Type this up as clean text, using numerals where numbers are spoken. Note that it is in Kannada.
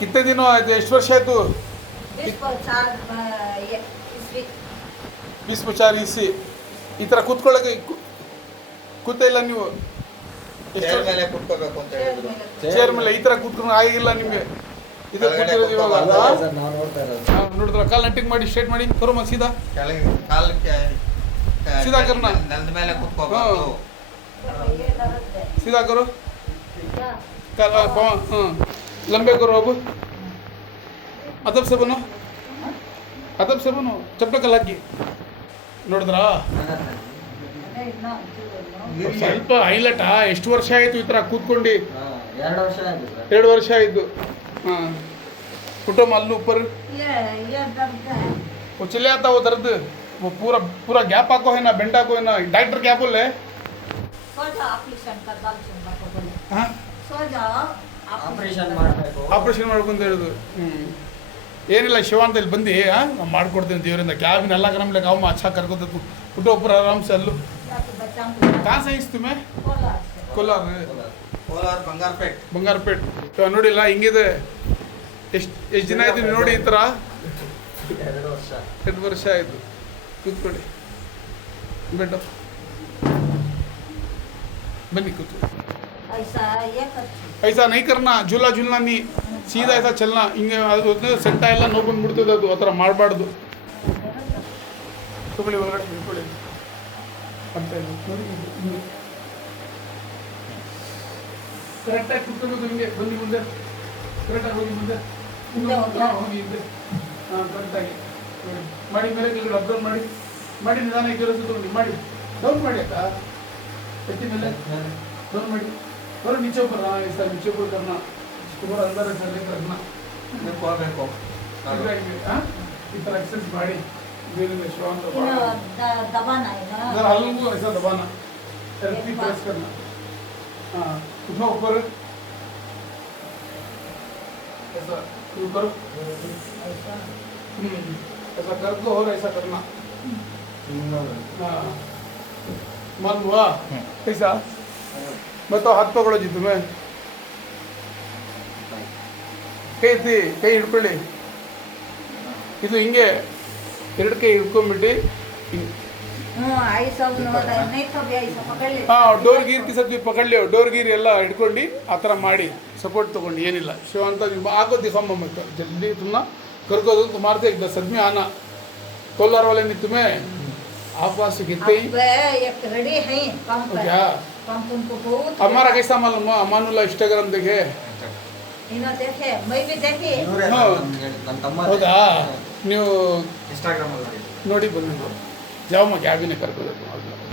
कितने दिन ಆಯ್ತು ಎಷ್ಟು ವರ್ಷ ಆಯ್ತು 20 ಇಸಿ ಈ ಥರ ಕೂತ್ಕೊಳ್ಳೋಕೆ ಕೂತ ಇಲ್ಲ ನೀವು ಚೇರ್ ಮೇಲೆ ಕೂತ್ಕೋಬೇಕು ಅಂತ ಹೇಳಿದ್ರು. ಚೇರ್ ಮೇಲೆ ಈ ಥರ ಕೂತ್ಕೊಂಡು ಆಗಿಲ್ಲ ನಿಮಗೆ ಇದು ಕೂತಿರೋದು ಇವಾಗ ನೋಡಿದ್ರ ಕಾಲ್ ನಟ್ಟಿಂಗ್ ಮಾಡಿ ಸ್ಟ್ರೇಟ್ ಮಾಡಿ ಕರು ಸೀದಾ ಕೆಳಗೆ ಕಾಲ್ सीधा करना। ನೆಲದ ಮೇಲೆ ಕೂತ್ಕೋಬೇಕು. सीधा करो लंबे करो अब अदब से बनो अदब से बनो चप्पल हाकि ನೋಡಿದ್ರಾ ಸ್ವಲ್ಪ ಹೈಲೈಟ ಎಷ್ಟು ವರ್ಷ ಆಯಿತು ಈ ಥರ ಕೂತ್ಕೊಂಡು 2 ವರ್ಷ ಆಯಿತು ಹಾಂ फोटो मालूम ऊपर वो चले आता वो दर्द वो पूरा पूरा गैप आपको है ना बेंट आपको है ना डॉक्टर क्या बोल रहे ಆಪರೇಷನ್ ಮಾಡ್ಕೊಂತ ಹೇಳುದು ಏನಿಲ್ಲ ಶಿವ ಅಂತ ಇಲ್ಲಿ ಬಂದು ನಾವು ಮಾಡ್ಕೊಡ್ತೀನಿ ದೇವರಿಂದ ಕ್ಯಾಬಿನ ಎಲ್ಲ ನಮ್ಲೆಕ್ಕ ಅಮ್ಮ ಅಚ್ಚಾ ಕರ್ಕೋತ ಫುಟೋ ऊपर आराम से ಅಲ್ಲು कहाँ से इस तुम्हें ಕೋಲಾರ ಬಂಗಾರಪೇಟ್ ನೋಡಿಲ್ಲ ಹಿಂಗಿದೆ ಎಷ್ಟು ದಿನ ಆಯ್ತು ನೋಡಿ ಈ ಥರ 2 ವರ್ಷ ಆಯಿತು ಕೂತ್ಕೊಳ್ಳಿ ಬೇಡ बनी कुछ ऐसा नहीं करना झूला झूलना नहीं सीधा ऐसा चलना ಹಿಂಗೆ ಅದು ಸೆಂಟ ಎಲ್ಲ ನೋವು ಬಂದ್ಬಿಡ್ತದೆ ಅದು ಆ ಥರ ಮಾಡಬಾರ್ದು ತಗೊಳ್ಳಿ ಒಳಗಡೆ ನಿಂತ್ಕೊಳ್ಳಿ ಅಂತ ಕರೆಕ್ಟಾಗಿ ಕೂತ್ಕೋಬೇಕು ಹಿಂಗೆ ಬನ್ನಿ ಮುಂದೆ ಕರೆಕ್ಟಾಗಿ ಹೋಗಿ ಮುಂದೆ ಹೋಗಿ ಹಿಂದೆ ಹಾಂ ಕರೆಕ್ಟಾಗಿ ಮಾಡಿ ಮೇಲೆ ಕೆಳಗಡೆ ಅಬ್ಸರ್ವ್ ಮಾಡಿ ನಿಧಾನ ತಗೊಂಡು ಮಾಡಿ ಡೌನ್ ಮಾಡಿ ಅಕ್ಕ पेटी में दोनों मिनट और नीचे ऊपर हाँ ऐसा नीचे ऊपर करना ऊपर अंदर ऐसा लेकर रखना ಕೂತ್ಕೋಬೇಕು. हाँ इस तरह एक्सरसाइज बॉडी दिल में श्वान दबाना है ना इधर हल्के को ऐसा दबाना रिपीट प्रेस करना हाँ उठो ऊपर ऐसा शुरू करो ऐसा कर दो और ऐसा करना हाँ मन हुआ कैसा बताओ हाथ पकड़ो जी तुम्हें ಕೈ ಹಿಡ್ಕೊಳ್ಳಿ ಇದು ಹಿಂಗೆ 2 ಕೈ ಹಿಡ್ಕೊಂಡ್ಬಿಟ್ಟು ಹಾಂ ಡೋರ್ ಗೀರ್ ಕಿಸತ್ವಿ ಪಕಡ್ಲಿ ಡೋರ್ ಗೀರ್ ಎಲ್ಲ ಹಿಡ್ಕೊಂಡು ಆ ಥರ ಮಾಡಿ ಸಪೋರ್ಟ್ ತೊಗೊಂಡು ಏನಿಲ್ಲ ಶಿವ ಅಂತ आगो दिखा मत जल्दी तुम ना कर दो तुम्हारे से 10 आदमी आना कोलार वाले ने तुम्हें आप पास कितने एक रेडी है क्या हमारा कैसा मालूम अमानुल्ला इंस्टाग्राम देखे देखे मैं भी देखी ನನ್ನ ತಮ್ಮ ಹೌದಾ ನೀವು ಇನ್ಸ್ಟಾಗ್ರಾಮ್ ಅಲ್ಲಿ ನೋಡಿ ಬಂದಿದ್ದು ಯಾವ ಕ್ಯಾಬಿನ ಕರ್ಕೋಬೇಕು